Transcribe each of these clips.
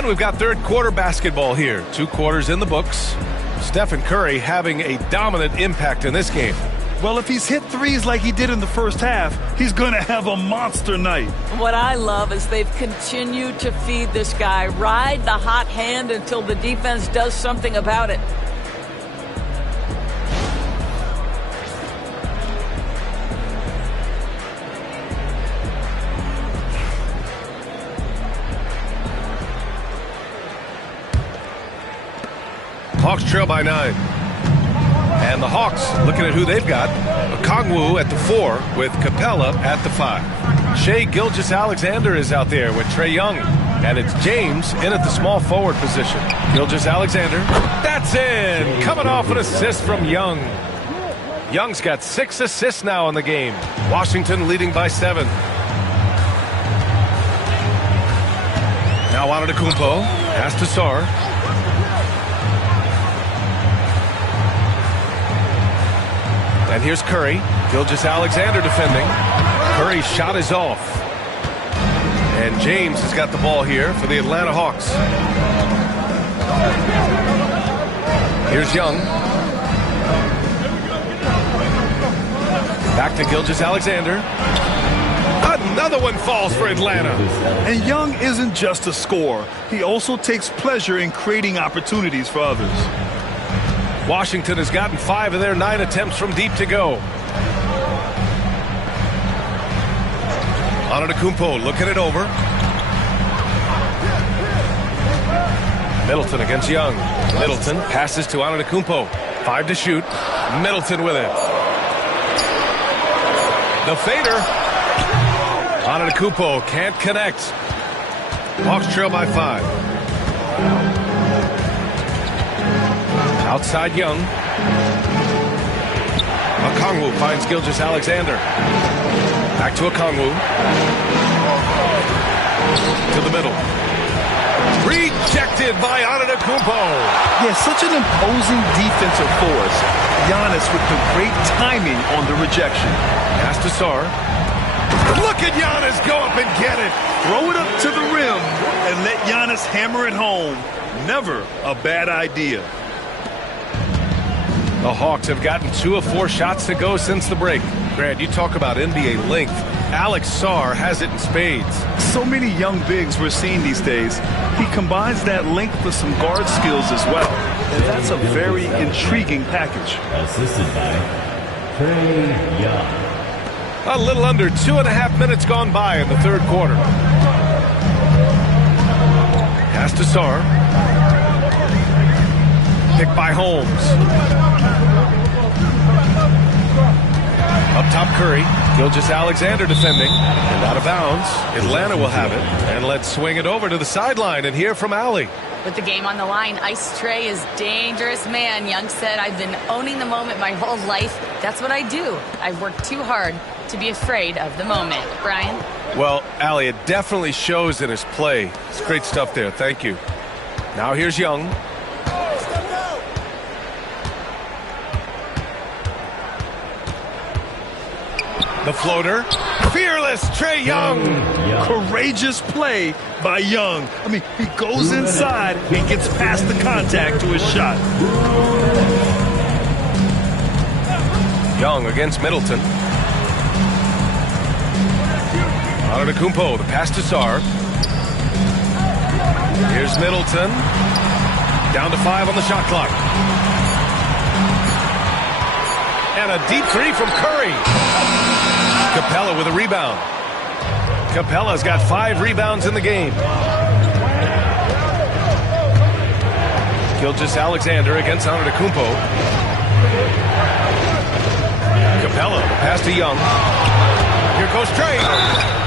And we've got third quarter basketball here. 2 quarters in the books. Stephen Curry having a dominant impact in this game. Well, if he's hit threes like he did in the first half, he's going to have a monster night. What I love is they've continued to feed this guy, ride the hot hand until the defense does something about it. Hawks trail by 9. And the Hawks looking at who they've got. Okongwu at the 4 with Capella at the 5. Shai Gilgeous-Alexander is out there with Trae Young. And it's James in at the small forward position. Gilgeous-Alexander, that's in! Coming off an assist from Young. Young's got 6 assists now in the game. Washington leading by 7. Now Antetokounmpo, pass to Sarr. And here's Curry. Gilgeous-Alexander defending. Curry's shot is off. And James has got the ball here for the Atlanta Hawks. Here's Young. Back to Gilgeous-Alexander. Another one falls for Atlanta. And Young isn't just a scorer. He also takes pleasure in creating opportunities for others. Washington has gotten 5 of their 9 attempts from deep to go. Antetokounmpo looking it over. Middleton against Young. Middleton passes to Antetokounmpo. 5 to shoot. Middleton with it. The fader. Antetokounmpo can't connect. Hawks trail by 5. Outside Young. Okongwu finds Gilgeous-Alexander. Back to Okongwu. To the middle. Rejected by Antetokounmpo. Yeah, such an imposing defensive force. Giannis with the great timing on the rejection. Pass to Sarr. Look at Giannis go up and get it. Throw it up to the rim and let Giannis hammer it home. Never a bad idea. The Hawks have gotten 2 of 4 shots to go since the break. Grant, you talk about NBA length. Alex Sarr has it in spades. So many young bigs we're seeing these days. He combines that length with some guard skills as well. And that's a very intriguing package. Assisted by Trae Young. A little under 2.5 minutes gone by in the third quarter. Pass to Sarr. Picked by Holmes. Up top Curry. Gilgeous-Alexander defending. And out of bounds. Atlanta will have it. And let's swing it over to the sideline and hear from Allie. With the game on the line, Ice Trae is dangerous, man. Young said, I've been owning the moment my whole life. That's what I do. I've worked too hard to be afraid of the moment. Brian? Well, Allie, it definitely shows in his play. It's great stuff there. Thank you. Now here's Young. The floater. Fearless Trae Young. Courageous play by Young. I mean, he goes inside and gets past the contact to his shot. Young against Middleton. Antetokounmpo, the pass to Sarr. Here's Middleton. Down to 5 on the shot clock. And a deep 3 from Curry. Capella with a rebound. Capella's got 5 rebounds in the game. Gilgeous-Alexander against Antetokounmpo. Capella, the pass to Young. Here goes Trae.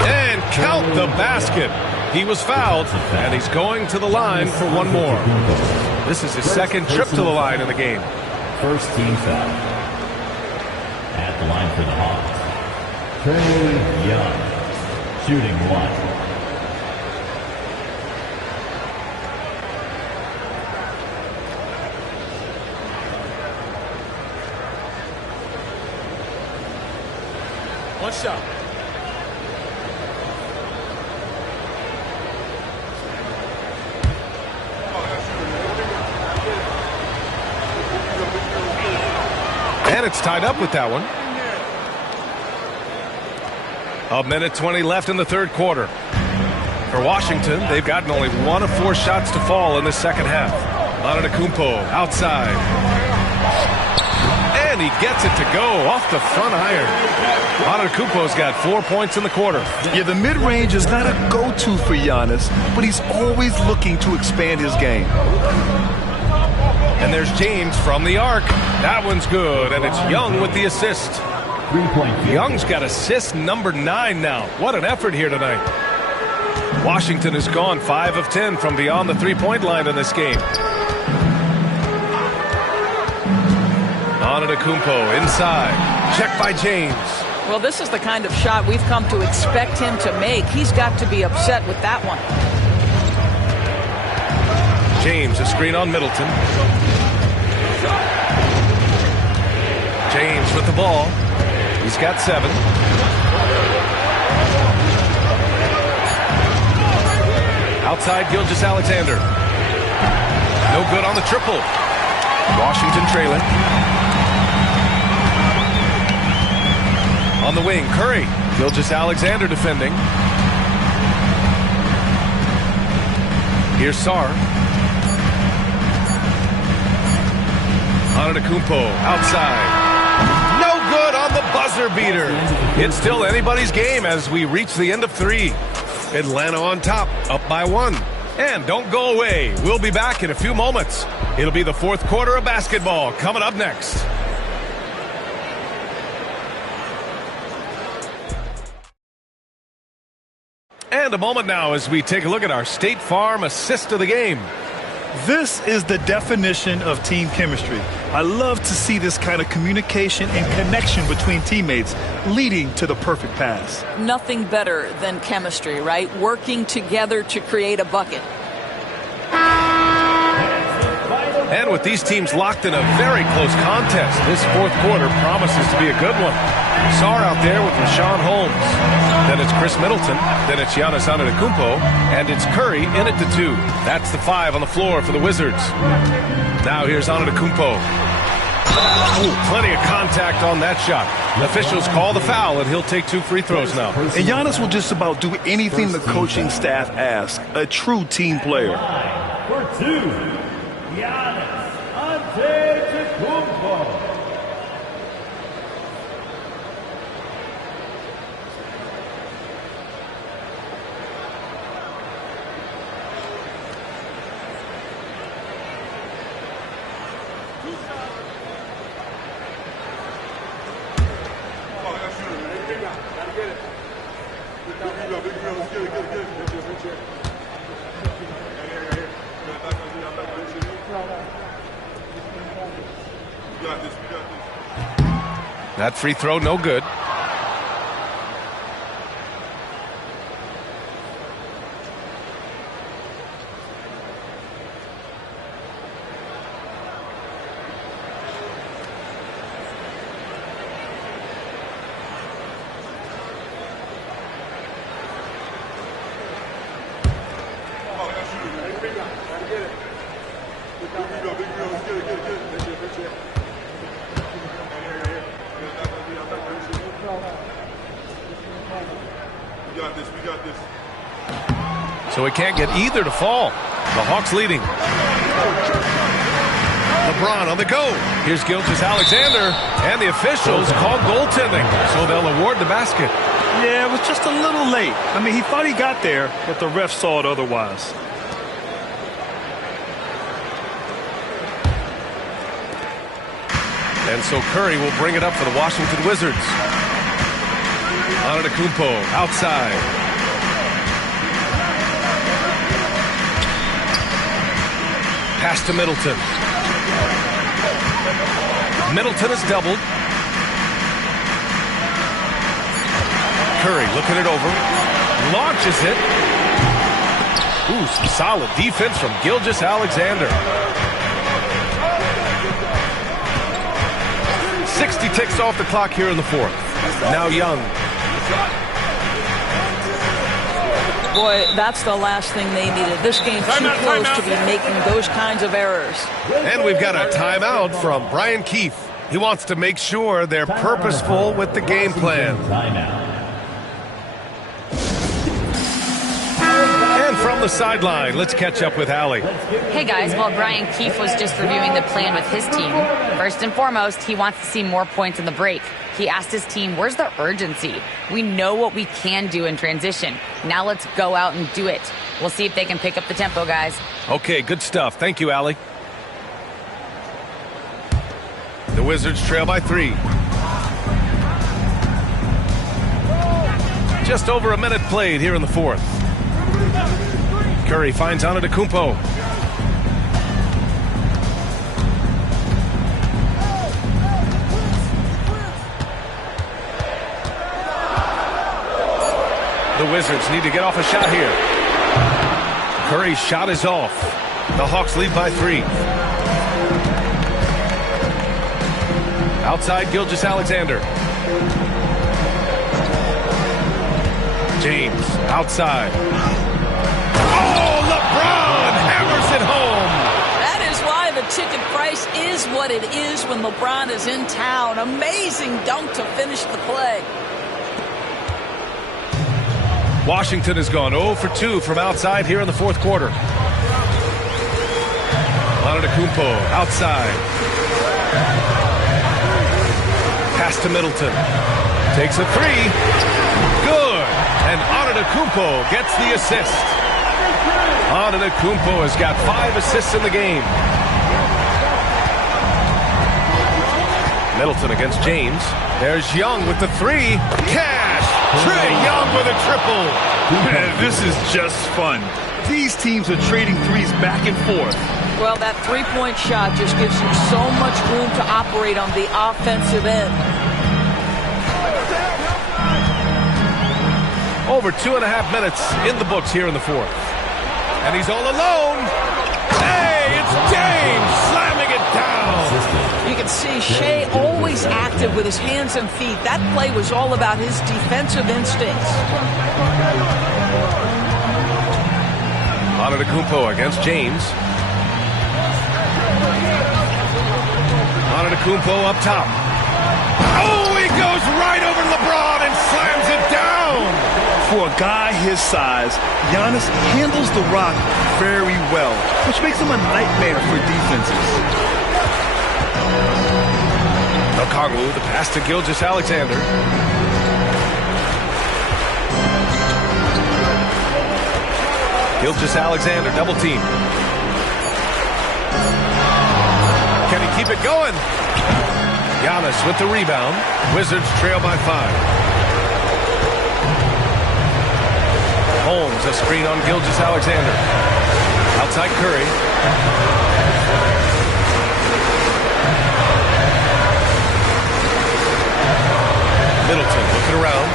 And count the basket. He was fouled, and he's going to the line for one more. This is his second trip to the line in the game. First team foul. At the line for the Hawks, Trae Young, shooting 1. One shot. And it's tied up with that one. 1:20 left in the third quarter. For Washington, they've gotten only 1 of 4 shots to fall in the second half. Antetokounmpo outside. And he gets it to go off the front iron. Antetokounmpo's got 4 points in the quarter. Yeah, the mid-range is not a go-to for Giannis, but he's always looking to expand his game. And there's James from the arc. That one's good, and it's Young with the assist. 3-point. Young's got assist number 9 now. What an effort here tonight. Washington has gone 5 of 10 from beyond the three-point line in this game. Antetokounmpo inside. Check by James. Well, this is the kind of shot we've come to expect him to make. He's got to be upset with that one. James, a screen on Middleton. James with the ball. He's got 7. Outside Gilgeous-Alexander. No good on the triple. Washington trailing. On the wing, Curry. Gilgeous-Alexander defending. Here's Sarr. Antetokounmpo outside. No good on the buzzer beater. It's still anybody's game as we reach the end of 3. Atlanta on top, up by 1. And don't go away. We'll be back in a few moments. It'll be the fourth quarter of basketball coming up next. And a moment now as we take a look at our State Farm assist of the game. This is the definition of team chemistry. I love to see this kind of communication and connection between teammates leading to the perfect pass. Nothing better than chemistry, right? Working together to create a bucket. And with these teams locked in a very close contest, this fourth quarter promises to be a good one. Sarr out there with Richaun Holmes. Then it's Chris Middleton. Then it's Giannis Antetokounmpo. And it's Curry in at the 2. That's the 5 on the floor for the Wizards. Now here's Antetokounmpo. Ooh, plenty of contact on that shot. Officials call the foul, and he'll take 2 free throws now. And Giannis will just about do anything the coaching staff asks. A true team player. For 2, Giannis Antetokounmpo. That free throw, no good. So he can't get either to fall. The Hawks leading. LeBron on the go. Here's Gilgeous-Alexander, and the officials call goaltending, so they'll award the basket. Yeah, it was just a little late. I mean, he thought he got there, but the ref saw it otherwise. And so Curry will bring it up for the Washington Wizards. Antetokounmpo outside. Pass to Middleton. Middleton is doubled. Curry looking it over. Launches it. Ooh, some solid defense from Gilgeous-Alexander. 60 ticks off the clock here in the fourth. Now Young. Boy, that's the last thing they needed. This game's too close to be making those kinds of errors. And we've got a timeout from Brian Keefe. He wants to make sure they're purposeful with the game plan. Timeout. And from the sideline, let's catch up with Allie. Hey guys, well, Brian Keefe was just reviewing the plan with his team. First and foremost, he wants to see more points in the break. He asked his team, where's the urgency? We know what we can do in transition. Now let's go out and do it. We'll see if they can pick up the tempo, guys. Okay, good stuff. Thank you, Allie. The Wizards trail by 3. Just over a minute played here in the fourth. Curry finds Antetokounmpo. The Wizards need to get off a shot here. Curry's shot is off. The Hawks lead by 3. Outside, Gilgeous-Alexander. James, outside. Oh, LeBron hammers it home. That is why the ticket price is what it is when LeBron is in town. Amazing dunk to finish the play. Washington has gone 0 for 2 from outside here in the fourth quarter. Antetokounmpo outside. Pass to Middleton. Takes a 3. Good. And Antetokounmpo gets the assist. Antetokounmpo has got 5 assists in the game. Middleton against James. There's Young with the 3. Cash. Trae Young with a triple. Man, this is just fun. These teams are trading threes back and forth. Well, that three-point shot just gives you so much room to operate on the offensive end. Over 2.5 minutes in the books here in the fourth. And he's all alone. Hey, it's James slamming it down. You can see Shea always active with his hands and feet. That play was all about his defensive instincts. Antetokounmpo against James. Antetokounmpo up top. Oh, he goes right over LeBron and slams it down. For a guy his size, Giannis handles the rock very well, which makes him a nightmare for defenses. Okongwu, the pass to Gilgeous-Alexander. Gilgeous-Alexander, double team. Can he keep it going? Giannis with the rebound. Wizards trail by 5. Holmes, a screen on Gilgeous-Alexander. Outside Curry. Middleton looking around.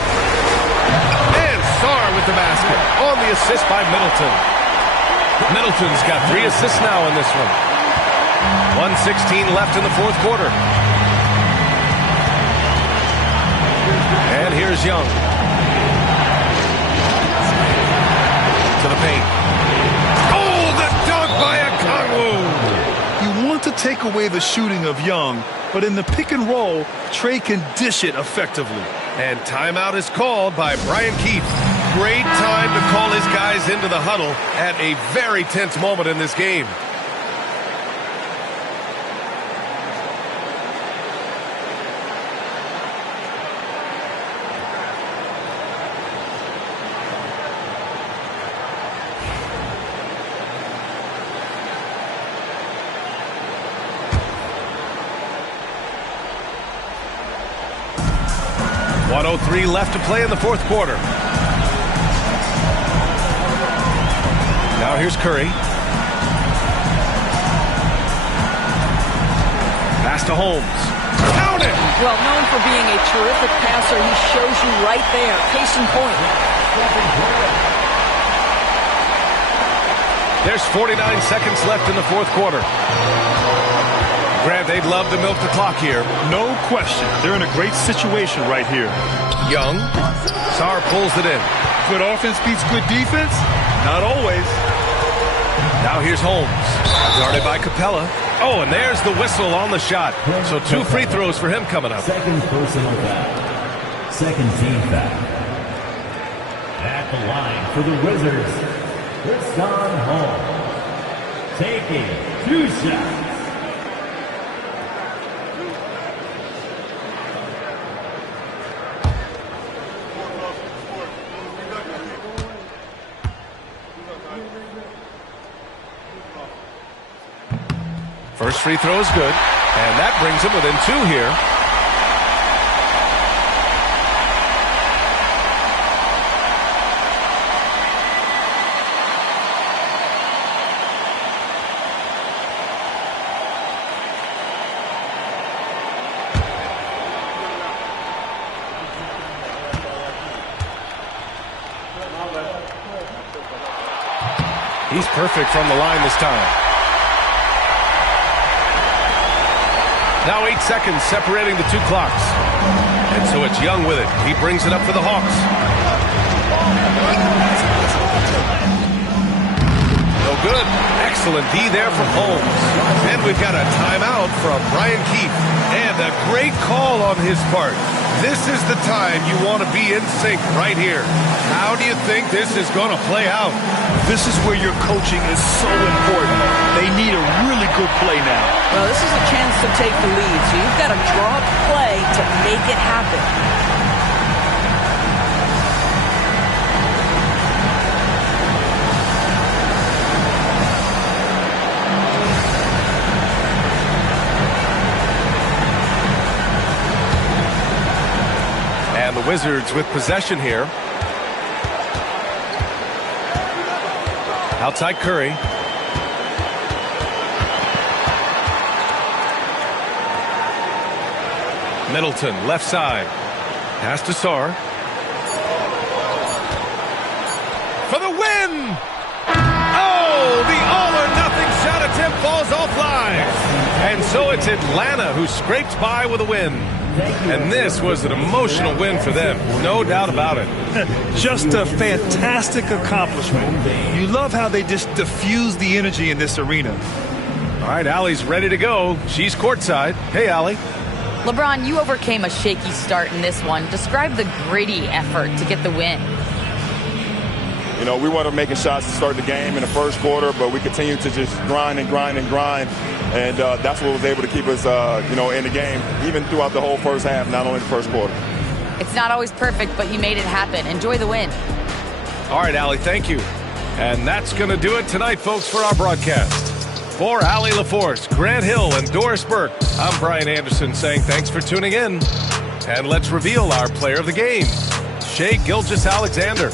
And Sarr with the basket. On the assist by Middleton. Middleton's got 3 assists now in this one. 1:16 left in the fourth quarter. And here's Young. To the paint. Oh, the dunk by Okongwu. You want to take away the shooting of Young, but in the pick and roll, Trae can dish it effectively. And timeout is called by Brian Keefe. Great time to call his guys into the huddle at a very tense moment in this game. .03 left to play in the fourth quarter. Now here's Curry. Pass to Holmes. Count it! Well, known for being a terrific passer, he shows you right there. Case in point. There's 49 seconds left in the fourth quarter. Grant, they'd love to milk the clock here. No question. They're in a great situation right here. Young. Sarr pulls it in. Good offense beats good defense? Not always. Now here's Holmes. Guarded by Capella. Oh, and there's the whistle on the shot. So 2 free throws for him coming up. Second personal foul. Second team foul. At the line for the Wizards, Tristan Holmes. Taking 2 shots. First free throw is good, and that brings him within 2 here. He's perfect from the line this time. Now 8 seconds separating the 2 clocks. And so it's Young with it. He brings it up for the Hawks. No good. Excellent D there from Holmes. And we've got a timeout from Brian Keefe. And a great call on his part. This is the time you want to be in sync right here. How do you think this is going to play out? This is where your coaching is so important. They need a really good play now. Well, this is a chance to take the lead, so you've got to draw up play to make it happen. And the Wizards with possession here. Outside Curry. Middleton, left side. Pass to Sarr. For the win! Oh, the all-or-nothing shot attempt falls offline. And so it's Atlanta who scraped by with a win. And this was an emotional win for them, no doubt about it. Just a fantastic accomplishment. You love how they just diffuse the energy in this arena. All right, Allie's ready to go. She's courtside. Hey, Allie. LeBron, you overcame a shaky start in this one. Describe the gritty effort to get the win. You know, we weren't making shots to start the game in the first quarter, but we continued to just grind and grind and grind. And that's what was able to keep us, in the game, even throughout the whole first half, not only the first quarter. It's not always perfect, but you made it happen. Enjoy the win. All right, Allie, thank you. And that's going to do it tonight, folks, for our broadcast. For Allie LaForce, Grant Hill, and Doris Burke, I'm Brian Anderson saying thanks for tuning in. And let's reveal our player of the game, Shai Gilgeous-Alexander.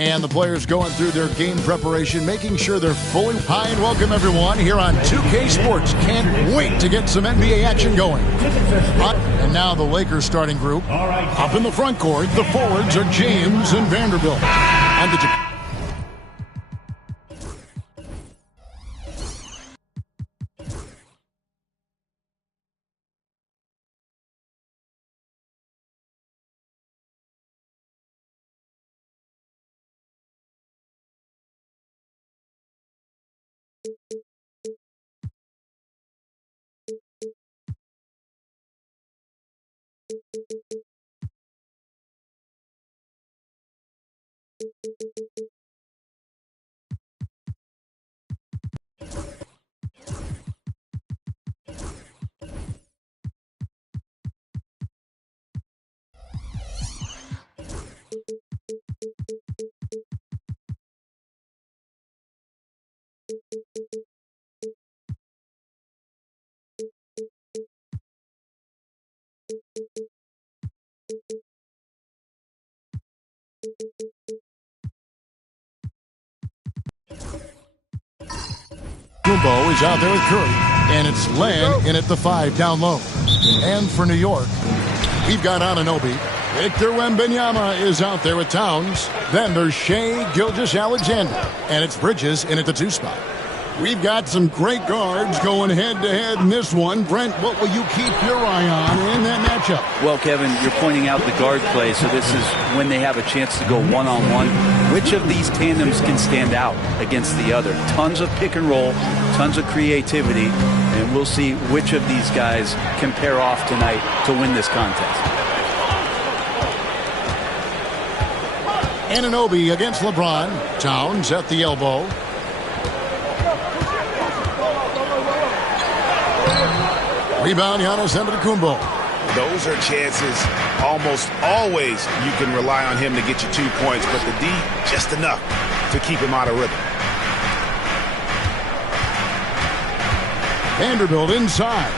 And the players going through their game preparation, making sure they're fully. Hi and welcome everyone here on 2K Sports. Can't wait to get some NBA action going. And now the Lakers starting group. Up in the front court, the forwards are James and Vanderbilt. And the Kumbo is out there with Curry, and it's Len in at the 5 down low. And for New York, we've got Anunoby. Victor Wembanyama is out there with Towns. Then there's Shai Gilgeous-Alexander, and it's Bridges in at the 2 spot. We've got some great guards going head-to-head in this one. Brent, what will you keep your eye on in that matchup? Well, Kevin, you're pointing out the guard play, so this is when they have a chance to go one-on-one. Which of these tandems can stand out against the other? Tons of pick and roll, tons of creativity, and we'll see which of these guys can pair off tonight to win this contest. Anunoby against LeBron. Towns at the elbow. Rebound, Giannis Antetokounmpo. Those are chances almost always you can rely on him to get you 2 points, but the D, just enough to keep him out of rhythm. Vanderbilt inside.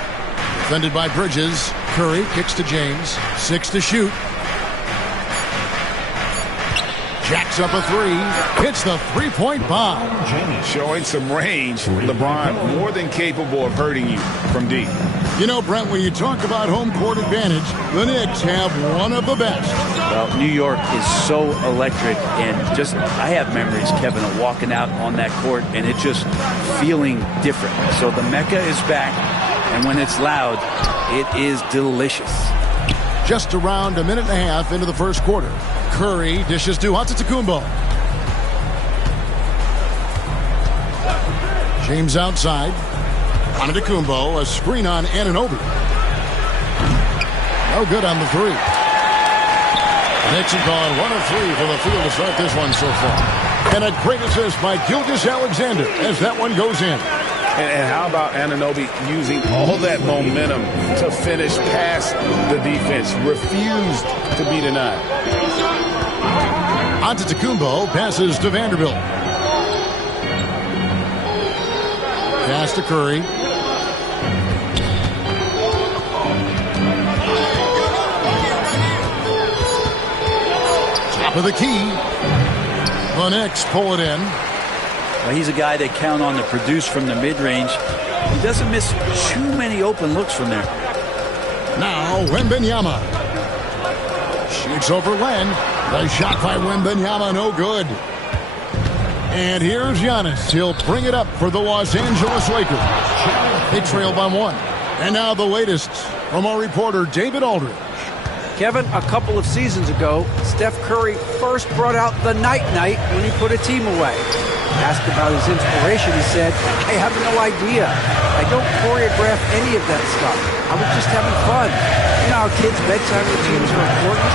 Defended by Bridges. Curry kicks to James. 6 to shoot. Jacks up a 3. Hits the three-point bomb. Showing some range. LeBron more than capable of hurting you from deep. You know, Brent, when you talk about home court advantage, the Knicks have one of the best. Well, New York is so electric, and just I have memories, Kevin, of walking out on that court and it just feeling different. So the Mecca is back, and when it's loud, it is delicious. Just around a minute and a half into the first quarter. Curry dishes to Antetokounmpo. James outside. Antetokounmpo, a screen on Anunoby. No good on the 3. Knicks have gone 1 of 3 for the field to start this one so far. And a great assist by Gilgeous-Alexander as that one goes in. And how about Anunoby using all that momentum to finish past the defense? Refused to be denied. Antetokounmpo passes to Vanderbilt. Pass to Curry. Top of the key. The Knicks pull it in. Well, he's a guy they count on to produce from the mid-range. He doesn't miss too many open looks from there. Now Wembanyama. Shoots over Len. The shot by Wembanyama, no good. And here's Giannis. He'll bring it up for the Los Angeles Lakers. They trail by 1. And now the latest from our reporter, David Aldridge. Kevin, a couple of seasons ago, Steph Curry first brought out the night-night when he put a team away. Asked about his inspiration, he said, I have no idea. I don't choreograph any of that stuff. I was just having fun. You know how kids' bedtime routines are important?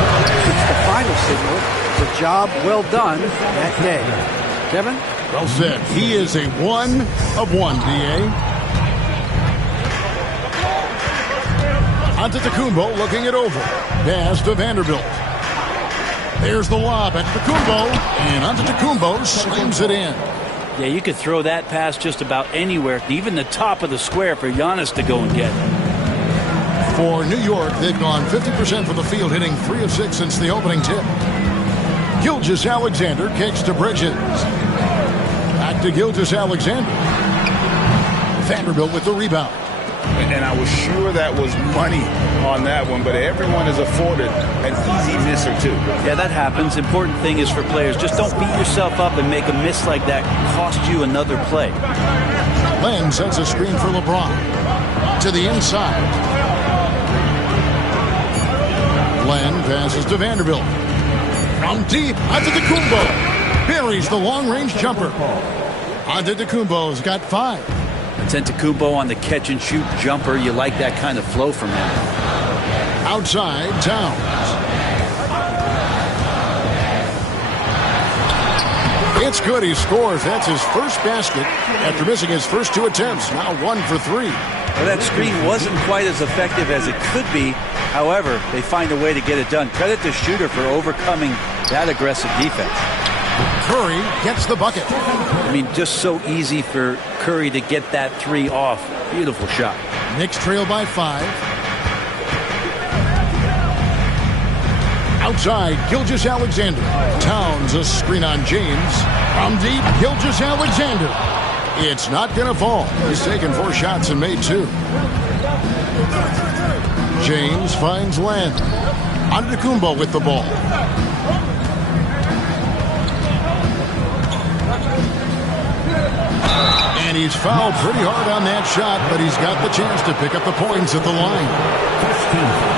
It's the final signal for job well done that day. Kevin? Well said. He is a 1 of 1, D.A. Antetokounmpo looking it over. Pass to Vanderbilt. There's the lob at Antetokounmpo, and Antetokounmpo slams it in. Yeah, you could throw that pass just about anywhere, even the top of the square for Giannis to go and get. For New York, they've gone 50% from the field, hitting 3 of 6 since the opening tip. Gilgeous-Alexander kicks to Bridges. Back to Gilgeous-Alexander. Vanderbilt with the rebound. And I was sure that was money on that one, but everyone is afforded an easy miss or 2. Yeah, that happens. Important thing is for players, just don't beat yourself up and make a miss like that cost you another play. Len sends a screen for LeBron. To the inside. Len passes to Vanderbilt. From deep, Antetokounmpo buries the long-range jumper. Antetokounmpo's got 5. Antetokounmpo on the catch-and-shoot jumper. You like that kind of flow from him. Outside, Towns. It's good. He scores. That's his first basket after missing his first 2 attempts. Now 1 for 3. Well, that screen wasn't quite as effective as it could be. However, they find a way to get it done. Credit the shooter for overcoming that aggressive defense. Curry gets the bucket. I mean, just so easy for Curry to get that 3 off. Beautiful shot. Knicks trail by 5. Outside, Gilgeous-Alexander. Towns, a screen on James. From deep, Gilgeous-Alexander. It's not going to fall. He's taken 4 shots and made 2. James finds Len. Antetokounmpo with the ball. And he's fouled pretty hard on that shot, but he's got the chance to pick up the points at the line.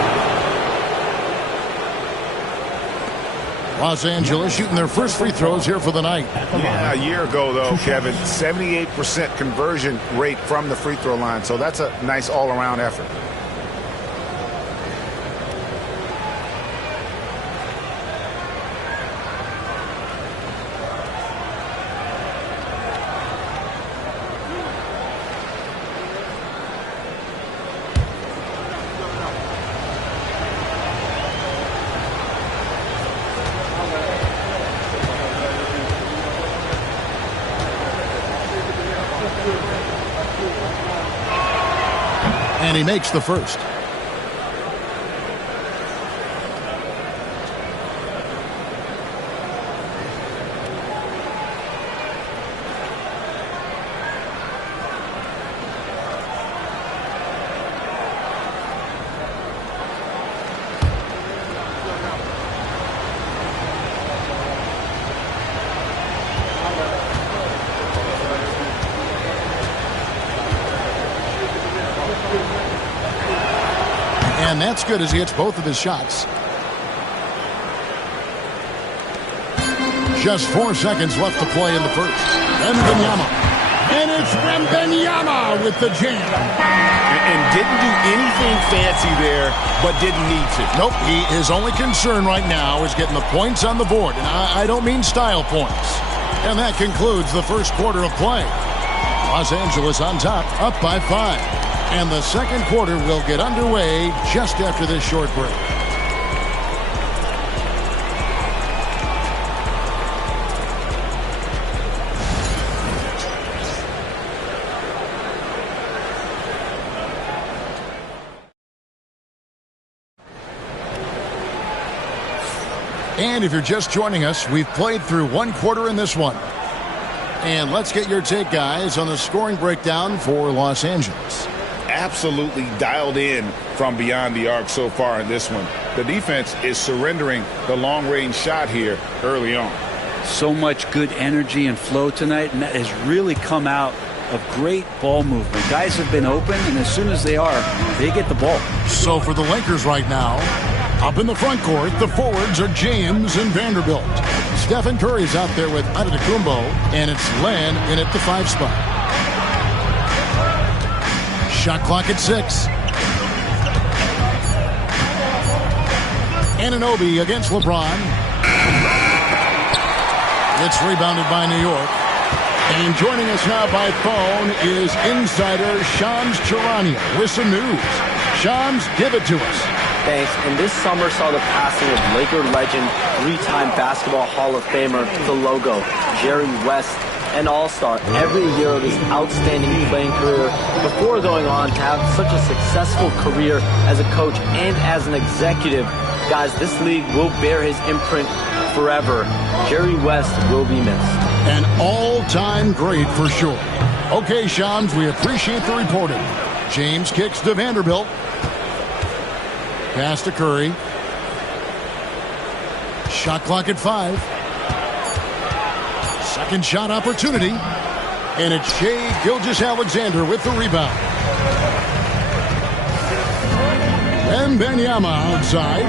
Los Angeles shooting their first free throws here for the night. Yeah, a year ago, though, Kevin, 78% conversion rate from the free throw line. So that's a nice all-around effort. And he makes the first. And that's good as he hits both of his shots. Just 4 seconds left to play in the first. Wembanyama. And it's Wembanyama with the jam. And didn't do anything fancy there, but didn't need to. Nope, his only concern right now is getting the points on the board. And I don't mean style points. And that concludes the first quarter of play. Los Angeles on top, up by 5. And the second quarter will get underway just after this short break. And if you're just joining us, we've played through 1 quarter in this one. And let's get your take, guys, on the scoring breakdown for Los Angeles. Absolutely dialed in from beyond the arc so far in this one. The defense is surrendering the long-range shot here early on. So much good energy and flow tonight, and that has really come out of great ball movement. Guys have been open, and as soon as they are, they get the ball. So for the Lakers right now, up in the front court, the forwards are James and Vanderbilt. Stephen Curry's out there with Antetokounmpo, and it's Len in at the 5 spot. Shot clock at 6. Anunoby against LeBron. It's rebounded by New York. And joining us now by phone is insider Shams Charania with some news. Shams, give it to us. Thanks. And this summer saw the passing of Laker legend, 3-time Basketball Hall of Famer, the logo, Jerry West, an all-star every year of his outstanding playing career before going on to have such a successful career as a coach and as an executive. Guys, this league will bear his imprint forever. Jerry West will be missed. An all-time great for sure. Okay, Shams, we appreciate the reporting. James kicks to Vanderbilt. Pass to Curry. Shot clock at 5. Second shot opportunity. And it's Shai Gilgeous-Alexander with the rebound. Wembanyama outside.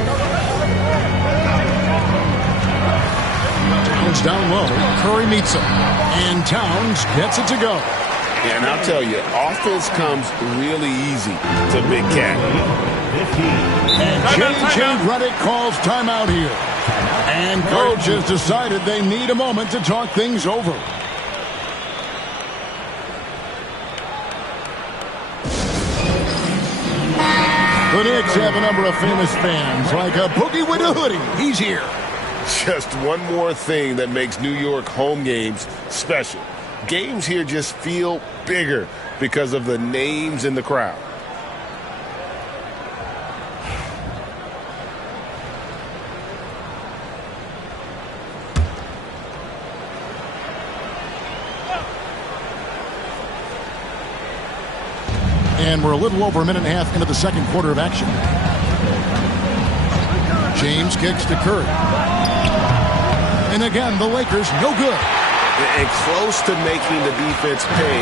Towns down low. Curry meets him. And Towns gets it to go. Yeah, and I'll tell you, offense comes really easy to Big Cat. And J.J. Redick calls timeout here. And coach has decided they need a moment to talk things over. The Knicks have a number of famous fans, like a Boogie with a hoodie. He's here. Just one more thing that makes New York home games special. Games here just feel bigger because of the names in the crowd. And we're a little over a minute and a half into the second quarter of action. James kicks to Curry. And again, the Lakers, no good. And close to making the defense pay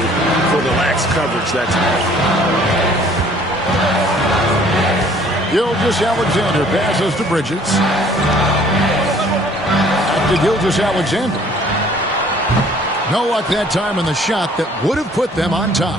for the lax coverage that time. Gilgeous-Alexander passes to Bridges. Back to Gilgeous-Alexander. No luck that time in the shot that would have put them on top.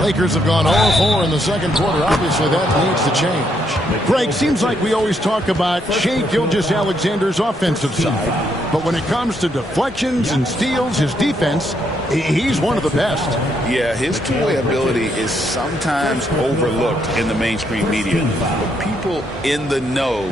Lakers have gone 0-4 in the second quarter. Obviously, that needs to change. Greg, seems like we always talk about Shai Gilgeous-Alexander's offensive side. But when it comes to deflections and steals, his defense, he's one of the best. Yeah, his two-way ability is sometimes overlooked in the mainstream media. But people in the know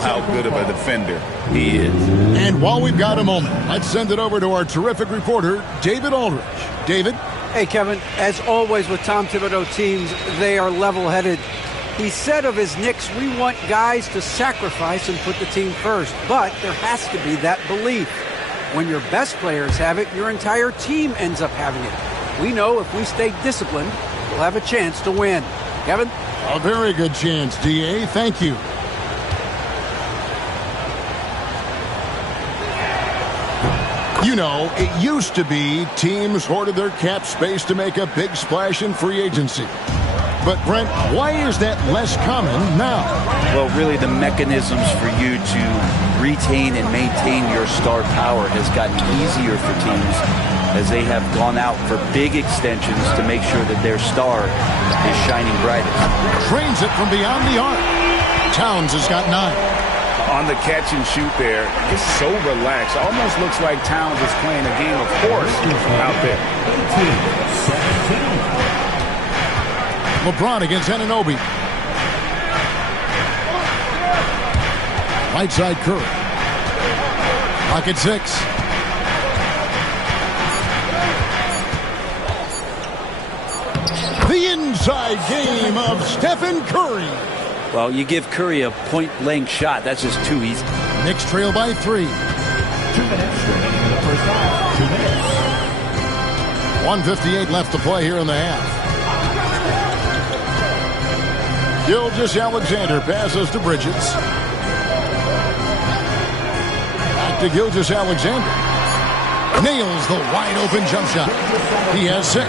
how good of a defender he is. And while we've got a moment, let's send it over to our terrific reporter, David Aldridge. David? Hey, Kevin, as always with Tom Thibodeau teams, they are level-headed. He said of his Knicks, we want guys to sacrifice and put the team first. But there has to be that belief. When your best players have it, your entire team ends up having it. We know if we stay disciplined, we'll have a chance to win. Kevin? A very good chance, D.A. Thank you. You know, it used to be teams hoarded their cap space to make a big splash in free agency. But, Brent, why is that less common now? Well, really the mechanisms for you to retain and maintain your star power has gotten easier for teams as they have gone out for big extensions to make sure that their star is shining brightest. Trains it from beyond the arc. Towns has got 9. On the catch and shoot there, it's so relaxed. Almost looks like Towns is playing a game of horse out there. LeBron against Anunoby. Right side Curry. Pocket 6. The inside game of Stephen Curry. Well, you give Curry a point-blank shot. That's just too easy. Knicks trail by 3. 2 minutes remaining in the first half. 2 minutes. 1:58 left to play here in the half. Gilgeous-Alexander passes to Bridges. Back to Gilgeous-Alexander. Nails the wide-open jump shot. He has 6.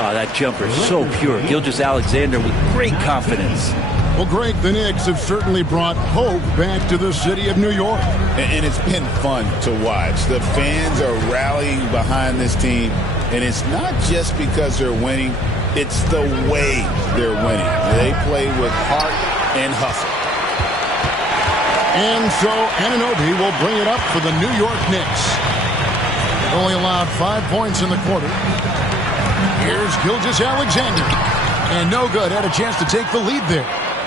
Oh, that jumper is so pure. Gilgeous-Alexander with great confidence. Well, Greg, the Knicks have certainly brought hope back to the city of New York. And it's been fun to watch. The fans are rallying behind this team, and it's not just because they're winning. It's the way they're winning. They play with heart and hustle. And so Anunoby will bring it up for the New York Knicks. Only allowed 5 points in the quarter. Here's Gilgeous-Alexander. And no good. Had a chance to take the lead there.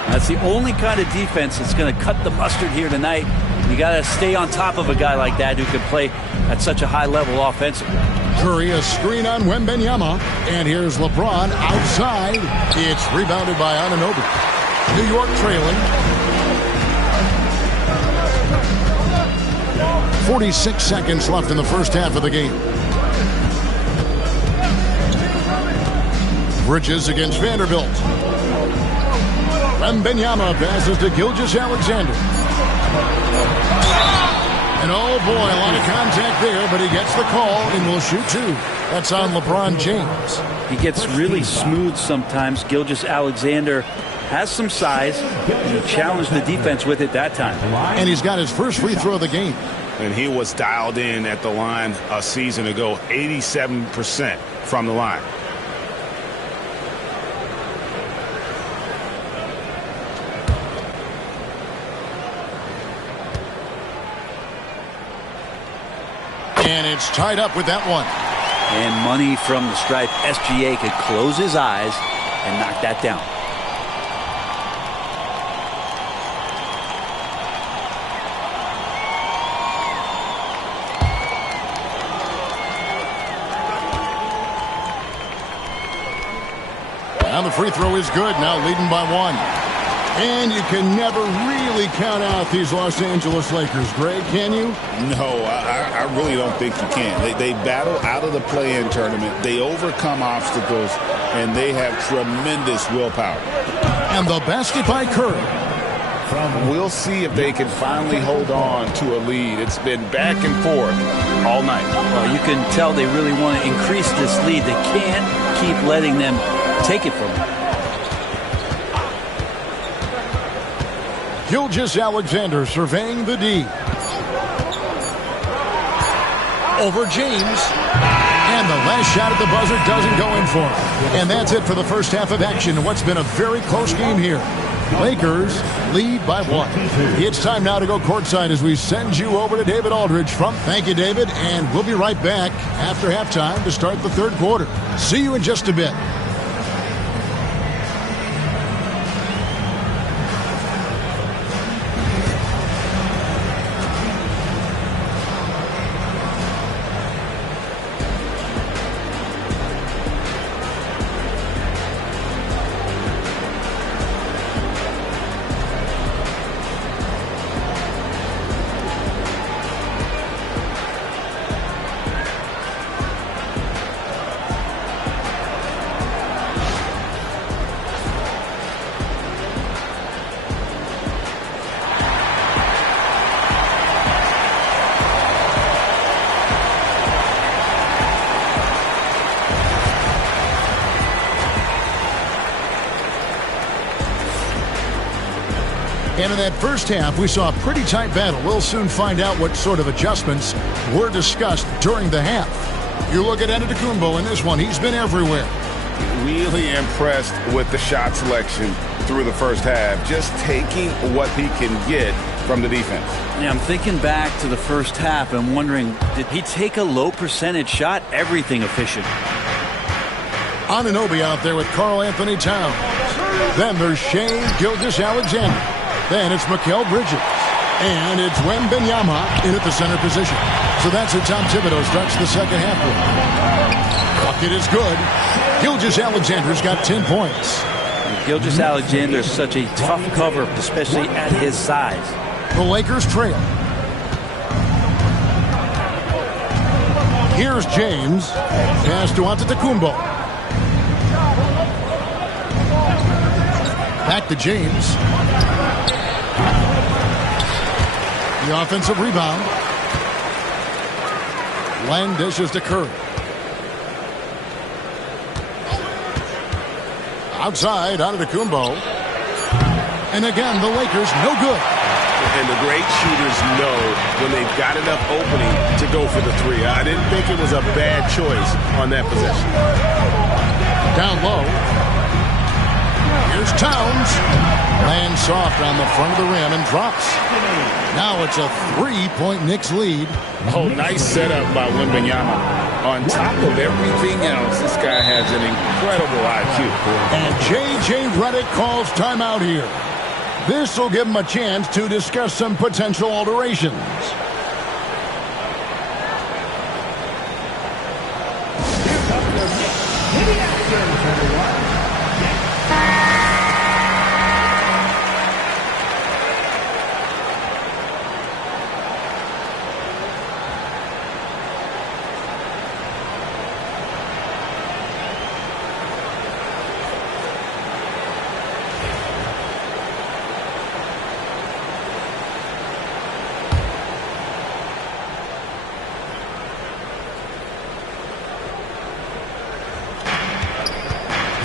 That's the only kind of defense that's going to cut the mustard here tonight. You got to stay on top of a guy like that who can play at such a high level offensively. Curry, a screen on Wembanyama. And here's LeBron outside. It's rebounded by Anunoby. New York trailing. 46 seconds left in the first half of the game. Bridges against Vanderbilt. Wembanyama passes to Gilgeous-Alexander. And oh boy, a lot of contact there, but he gets the call and will shoot 2. That's on LeBron James. He gets really smooth sometimes. Gilgeous-Alexander has some size, and he challenged the defense with it that time. And he's got his first free throw of the game. And he was dialed in at the line a season ago, 87% from the line. And it's tied up with that one. And money from the stripe. SGA could close his eyes and knock that down. And the free throw is good. Now leading by 1. And you can never really count out these Los Angeles Lakers, Greg, can you? No, I really don't think you can. They battle out of the play-in tournament. They overcome obstacles, and they have tremendous willpower. And the basket by Curry. We'll see if they can finally hold on to a lead. It's been back and forth all night. Well, you can tell they really want to increase this lead. They can't keep letting them take it from them. Gilgeous-Alexander surveying the D. Over James. And the last shot at the buzzer doesn't go in for him. And that's it for the first half of action. What's been a very close game here. Lakers lead by 1. It's time now to go courtside as we send you over to David Aldridge from. Thank you, David. And we'll be right back after halftime to start the third quarter. See you in just a bit. And in that first half, we saw a pretty tight battle. We'll soon find out what sort of adjustments were discussed during the half. You look at Antetokounmpo in this one. He's been everywhere. Really impressed with the shot selection through the first half. Just taking what he can get from the defense. Yeah, I'm thinking back to the first half and wondering, did he take a low percentage shot? Everything efficient. Anunoby out there with Karl Anthony Towns. Then there's Shai Gilgeous-Alexander. Then it's Mikal Bridges. And it's Wembanyama in at the center position. So that's how Tom Thibodeau starts the second half with. Bucket is good. Gilgeous-Alexander's got 10 points. Gilgeous-Alexander is such a tough cover, especially at his size. The Lakers trail. Here's James. Pass to Antetokounmpo. Back to James. The offensive rebound. Len dishes to Curry. Outside, Antetokounmpo. And again, the Lakers no good. And the great shooters know when they've got enough opening to go for the three. I didn't think it was a bad choice on that possession. Down low. Here's Towns. Lands soft on the front of the rim and drops. Now it's a 3-point Knicks lead. Oh, nice setup by Wembanyama. On top of everything else, this guy has an incredible IQ. And J.J. Redick calls timeout here. This will give him a chance to discuss some potential alterations.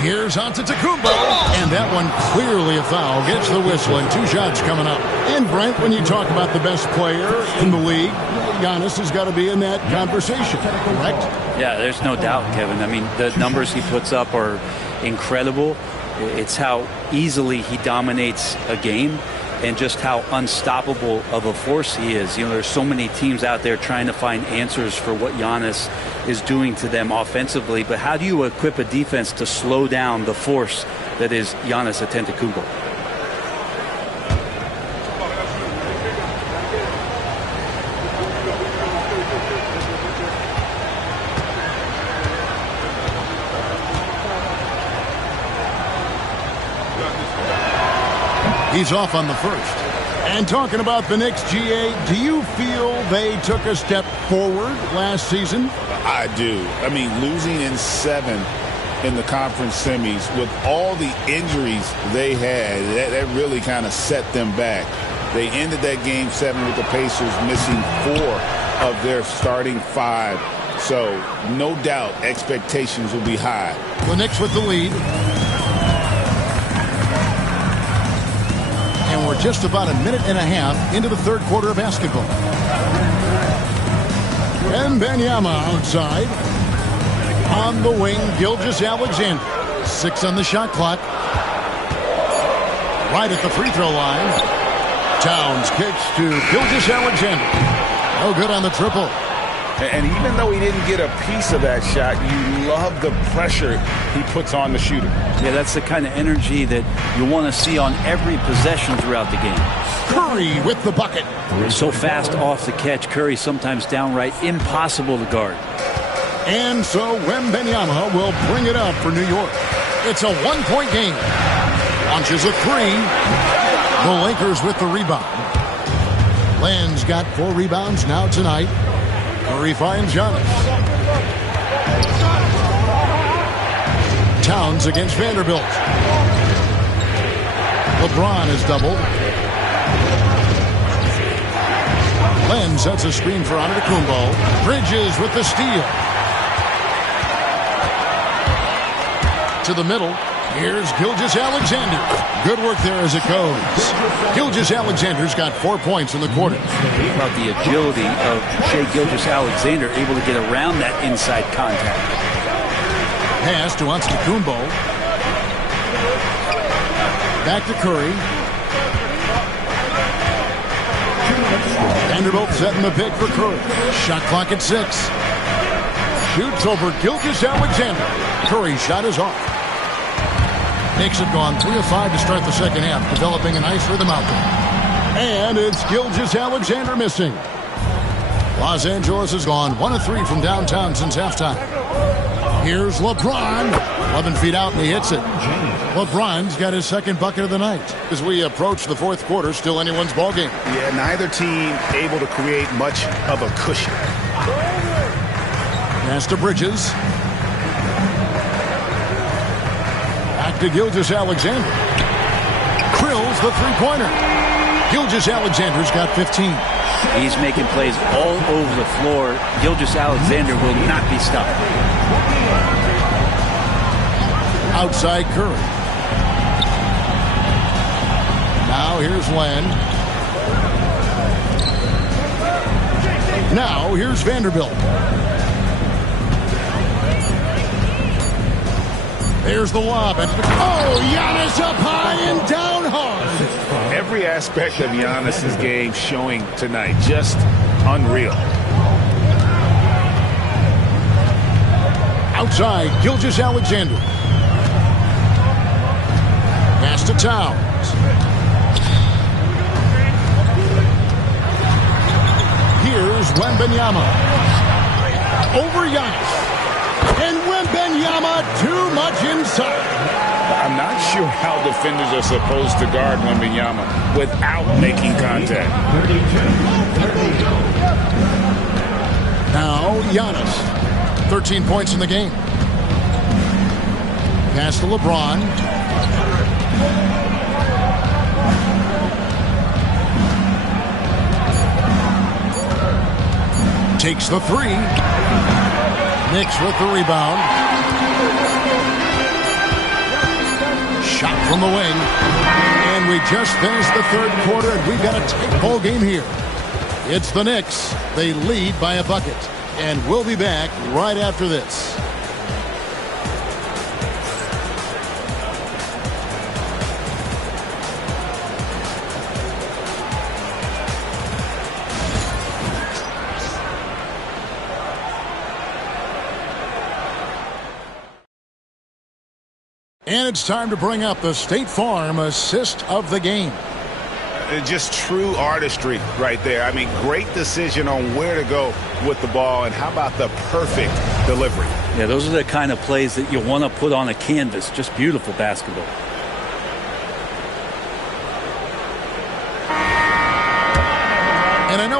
Here's Antetokounmpo, and that one clearly a foul. Gets the whistle, and 2 shots coming up. And Brent, when you talk about the best player in the league, Giannis has got to be in that conversation, correct? Yeah, there's no doubt, Kevin. I mean, the numbers he puts up are incredible. It's how easily he dominates a game and just how unstoppable of a force he is. You know, there's so many teams out there trying to find answers for what Giannis is doing to them offensively, but how do you equip a defense to slow down the force that is Giannis Antetokounmpo? He's off on the first. And talking about the Knicks, GA, do you feel they took a step forward last season? I do. I mean, losing in 7 in the conference semis with all the injuries they had, that really kind of set them back. They ended that game 7 with the Pacers missing 4 of their starting 5. So, no doubt, expectations will be high. The Knicks with the lead. And we're just about a minute and a half into the third quarter of basketball. Wembanyama outside. On the wing, Gilgeous-Alexander. 6 on the shot clock. Right at the free throw line. Towns kicks to Gilgeous-Alexander. No good on the triple. And even though he didn't get a piece of that shot, you love the pressure he puts on the shooter. Yeah, that's the kind of energy that you want to see on every possession throughout the game. Curry with the bucket. So fast off the catch. Curry sometimes downright impossible to guard. And so Wembanyama will bring it up for New York. It's a 1-point game. Launches a 3. The Lakers with the rebound. Len's got 4 rebounds now tonight. Curry finds Giannis. Towns against Vanderbilt. LeBron is doubled. Len sets a screen for Antetokounmpo. Bridges with the steal. To the middle. Here's Gilgeous-Alexander. Good work there as it goes. Gilgeous-Alexander's got 4 points in the quarter. Think about the agility of Shai Gilgeous-Alexander, able to get around that inside contact. Pass to Antetokounmpo. Back to Curry. Vanderbilt setting the pick for Curry. Shot clock at 6. Shoots over Gilgeous-Alexander. Curry's shot is off. Knicks have gone 3 of 5 to start the second half, developing a nice rhythm out there. And it's Gilgeous-Alexander missing. Los Angeles has gone 1 of 3 from downtown since halftime. Here's LeBron. 11 feet out and he hits it. LeBron's got his second bucket of the night. As we approach the fourth quarter, still anyone's ball game. Yeah, neither team able to create much of a cushion. Pass to Bridges. Back to Gilgeous-Alexander. Krills the three-pointer. Gilgeous-Alexander's got 15. He's making plays all over the floor. Gilgeous-Alexander will not be stopped. Outside Curry. Now here's Len. Now here's Vanderbilt. There's the lob. Oh, Giannis up high and down hard. Every aspect of Giannis's game showing tonight. Just unreal. Outside, Gilgeous-Alexander. Pass to Towns. Here's Wembanyama. Over Giannis. And Wembanyama too much inside. I'm not sure how defenders are supposed to guard Wembanyama without making contact. Now Giannis. 13 points in the game. Pass to LeBron. Takes the 3. Knicks with the rebound. Shot from the wing. And we just finished the third quarter, and we've got a tight ball game here. It's the Knicks. They lead by a bucket. And we'll be back right after this. And it's time to bring up the State Farm assist of the game. Just true artistry right there. I mean, great decision on where to go with the ball, and how about the perfect delivery? Yeah, those are the kind of plays that you want to put on a canvas. Just beautiful basketball.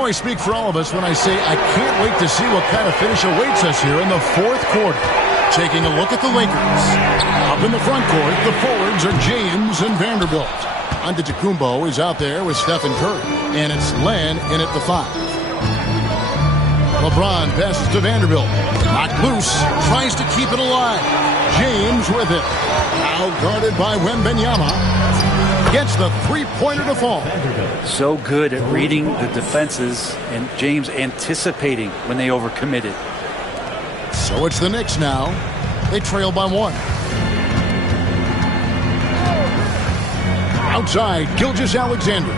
I speak for all of us when I say I can't wait to see what kind of finish awaits us here in the fourth quarter. Taking a look at the Lakers. Up in the front court, the forwards are James and Vanderbilt. Antetokounmpo is out there with Stephen Curry. And it's Len in at the 5. LeBron passes to Vanderbilt. Knocked loose. Tries to keep it alive. James with it. Now guarded by Wembanyama. Gets the three-pointer to fall. So good at reading the defenses, and James anticipating when they overcommitted. So it's the Knicks now. They trail by 1. Outside, Gilgeous-Alexander.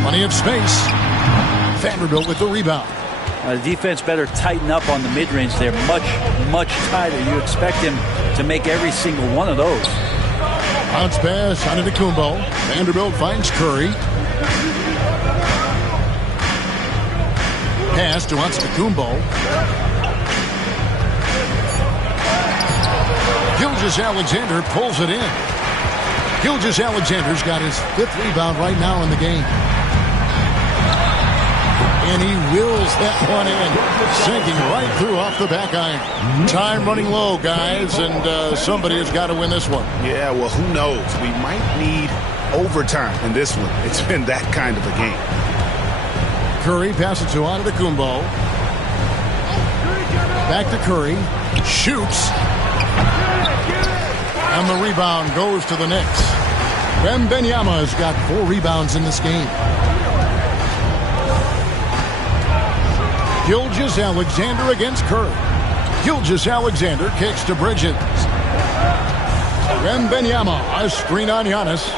Plenty of space. Vanderbilt with the rebound. The defense better tighten up on the mid-range there. Much tighter. You expect him to make every single one of those. Bounce pass on Antetokounmpo. Vanderbilt finds Curry. Pass to Antetokounmpo. Gilgeous-Alexander pulls it in. Gilgeous-Alexander's got his 5th rebound right now in the game. And he wills that one in, sinking right through off the back iron. Time running low, guys, and somebody has got to win this one. Yeah, well, who knows? We might need overtime in this one. It's been that kind of a game. Curry passes to Antetokounmpo. Back to Curry. Shoots. And the rebound goes to the Knicks. Wembanyama has got 4 rebounds in this game. Gilgeous-Alexander against Curry. Gilgeous-Alexander kicks to Bridges. Wembanyama, a screen on Giannis.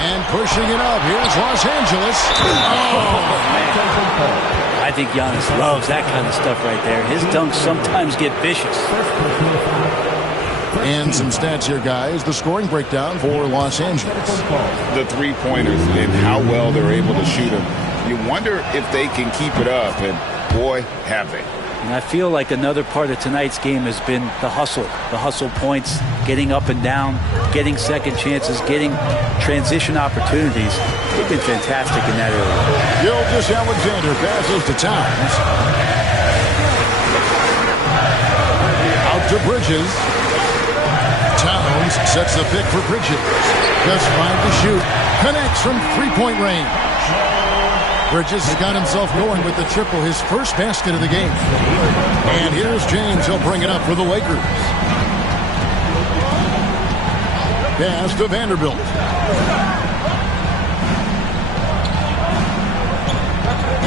And pushing it up. Here's Los Angeles. I think Giannis loves that kind of stuff right there. His dunks sometimes get vicious. And some stats here, guys. The scoring breakdown for Los Angeles. The three-pointers and how well they're able to shoot them. You wonder if they can keep it up, and boy, have they. And I feel like another part of tonight's game has been the hustle points, getting up and down, getting second chances, getting transition opportunities. They've been fantastic in that area. Gilgeous-Alexander passes to Towns. Out to Bridges. Towns sets the pick for Bridges. Just 5 to shoot. Connects from three-point range. Bridges has got himself going with the triple, his first basket of the game. And here's James. He'll bring it up for the Lakers. Pass to Vanderbilt.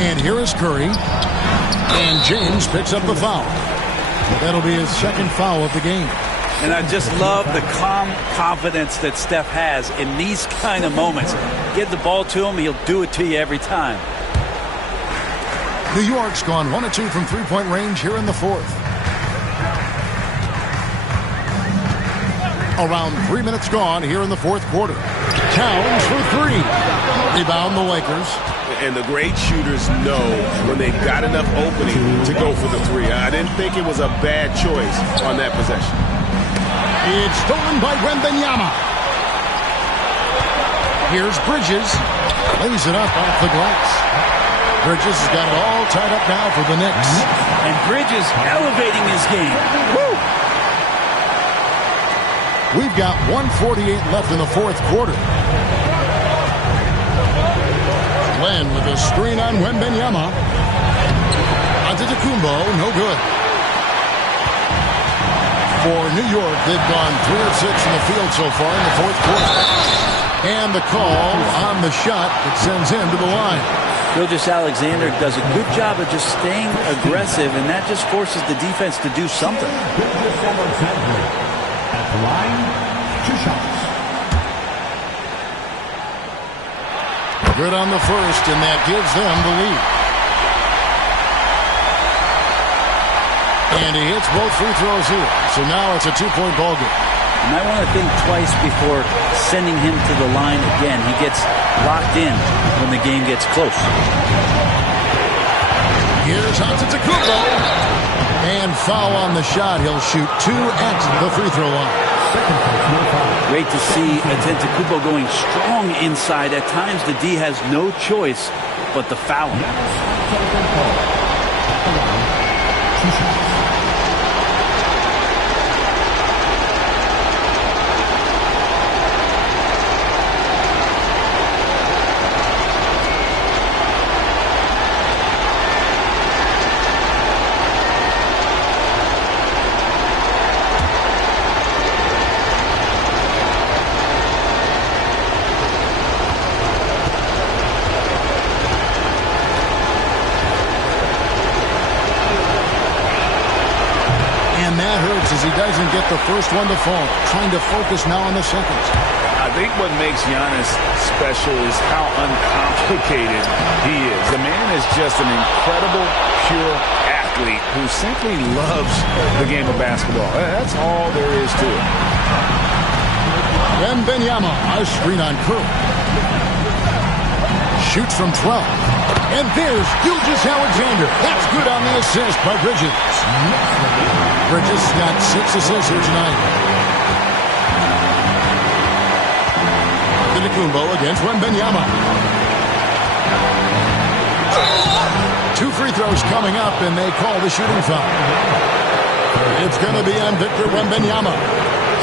And here is Curry. And James picks up the foul. That'll be his 2nd foul of the game. And I just love the calm confidence that Steph has in these kind of moments. Get the ball to him, he'll do it to you every time. New York's gone 1 of 2 from three-point range here in the 4th. Around 3 minutes gone here in the 4th quarter. Towns for 3. Rebound the Lakers. And the great shooters know when they've got enough opening to go for the 3. I didn't think it was a bad choice on that possession. It's stolen by Wembanyama. Here's Bridges. Lays it up off the glass. Bridges has got it all tied up now for the Knicks. And Bridges elevating his game. Woo! We've got 1:48 left in the 4th quarter. Len with a screen on Wembanyama. Antetokounmpo, no good. For New York, they've gone 3 of 6 in the field so far in the 4th quarter. And the call on the shot that sends him to the line. Gilgeous-Alexander does a good job of just staying aggressive, and that just forces the defense to do something. At the line, 2 shots. Good on the first, and that gives them the lead. And he hits both free throws here. So now it's a 2-point ball game. You might want to think twice before sending him to the line again. He gets locked in when the game gets close. Here's Antetokounmpo. And foul on the shot. He'll shoot 2 at the free throw line. Second personal foul. Great to see Antetokounmpo going strong inside. At times, the D has no choice but to foul him. He doesn't get the first one to fall. Trying to focus now on the second. I think what makes Giannis special is how uncomplicated he is. The man is just an incredible, pure athlete who simply loves the game of basketball. That's all there is to it. Wembanyama, a screen on Curry. Shoots from 12. And there's Gilgeous-Alexander. That's good on the assist by Bridges. Bridges got 6 assists here tonight. Antetokounmpo against Wembanyama. 2 free throws coming up, and they call the shooting foul. It's going to be on Victor Wembanyama.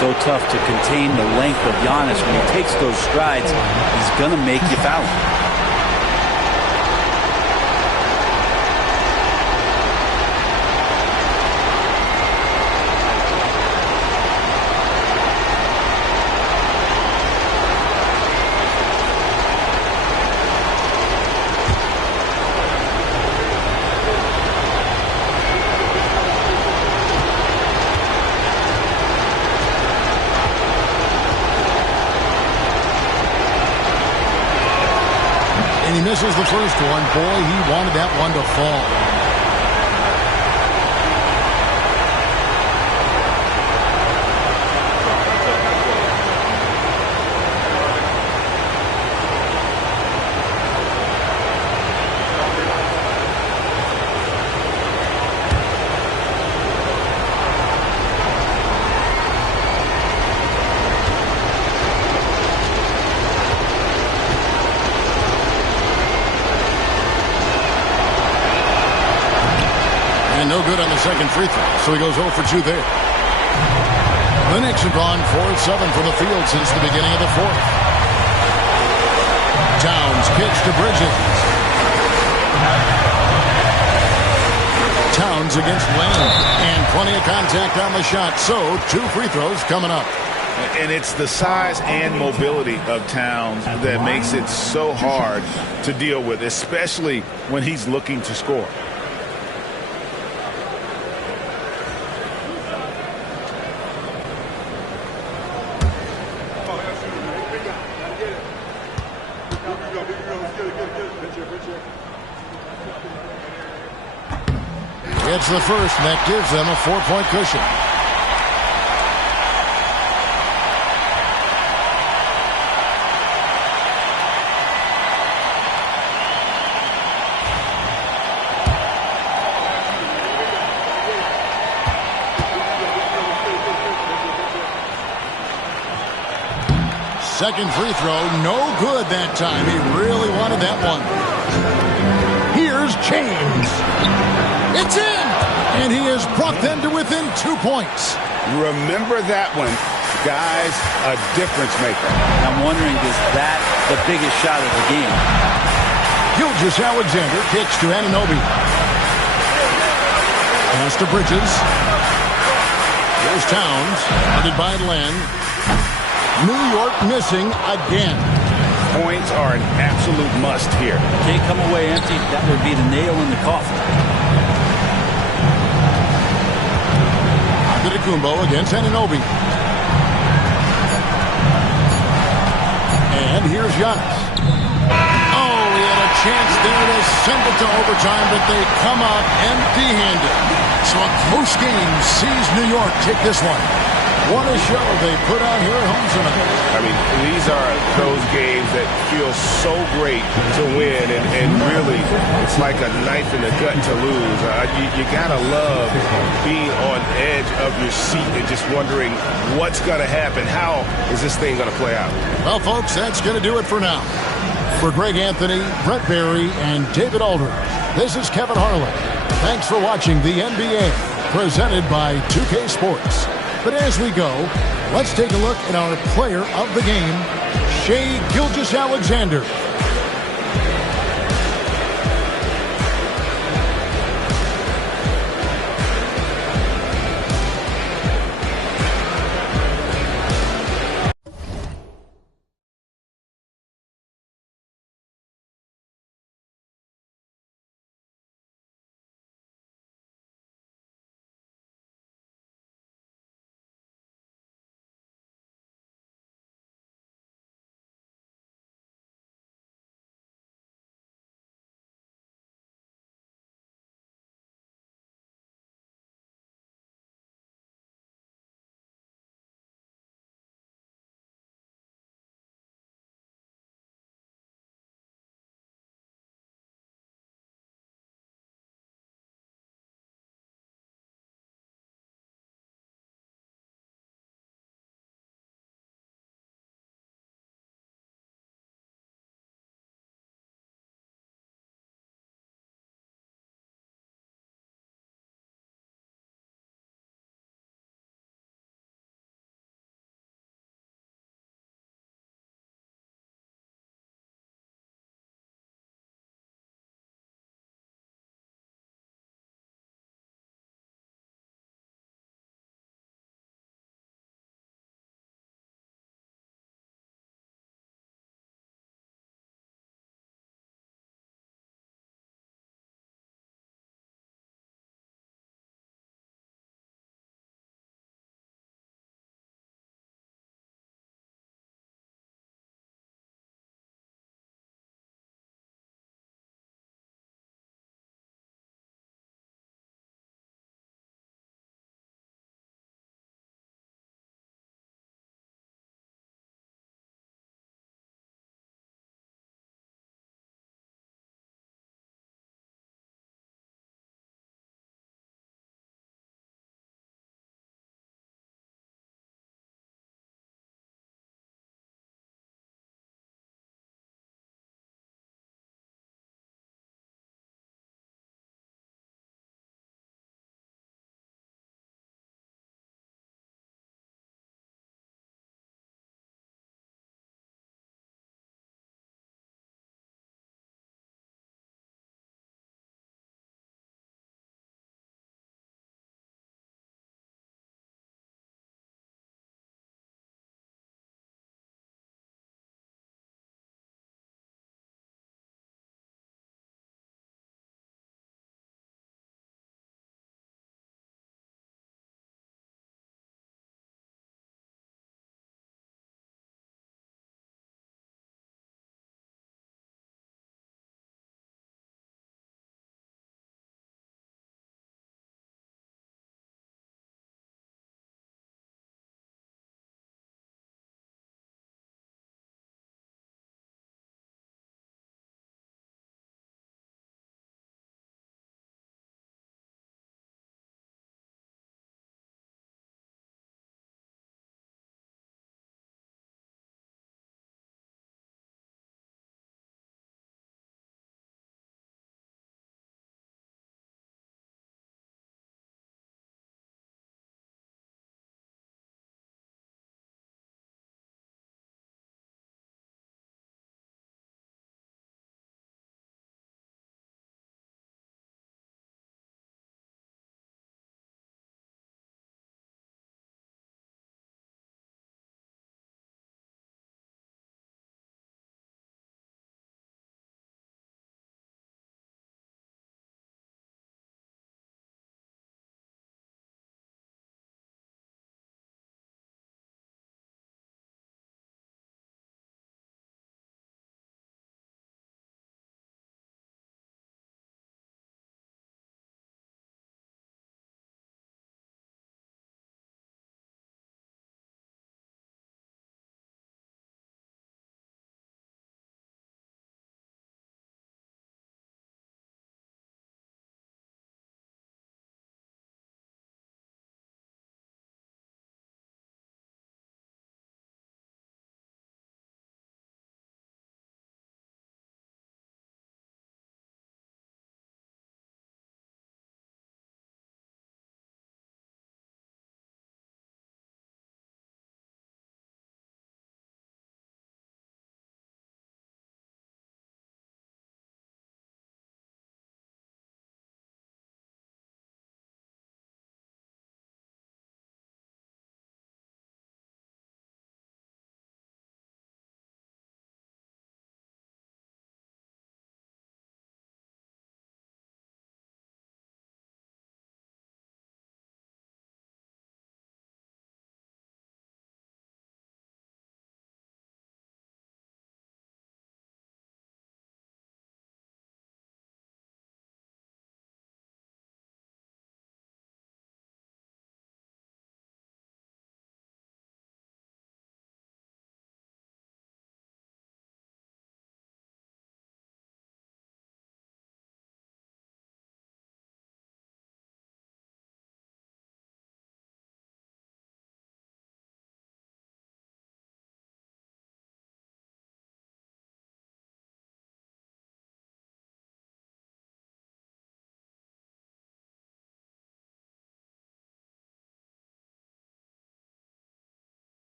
So tough to contain the length of Giannis. When he takes those strides, he's going to make you foul him. He misses the first one. Boy, he wanted that one to fall. No good on the second free throw, so he goes 0 for 2 there. The Knicks have gone 4-7 from the field since the beginning of the fourth. Towns kicks to Bridges. Towns against Lane, and plenty of contact on the shot, so 2 free throws coming up. And it's the size and mobility of Towns that makes it so hard to deal with, especially when he's looking to score. It's the first, and that gives them a 4-point cushion. Second free throw, no good that time. He really wanted that one. Here's James. It's in! And he has brought them to within 2 points. Remember that one. Guys, a difference maker. I'm wondering, is that the biggest shot of the game? Gilgeous-Alexander kicks to Anunoby. Pass to Bridges. Here's Towns. Headed by Len. New York missing again. Points are an absolute must here. Can't come away empty. That would be the nail in the coffin. Antetokounmpo against Anunoby. And here's Giannis. Oh, he had a chance there to send it to overtime, but they come out empty-handed. So a close game sees New York take this one. What a show they put on here at home tonight. I mean, these are those games that feel so great to win, and really, it's like a knife in the gut to lose. You gotta love being on edge of your seat and just wondering what's gonna happen. How is this thing gonna play out? Well, folks, that's gonna do it for now. For Greg Anthony, Brent Barry, and David Aldridge, this is Kevin Harlan. Thanks for watching the NBA, presented by 2K Sports. But as we go, let's take a look at our player of the game, Shai Gilgeous-Alexander.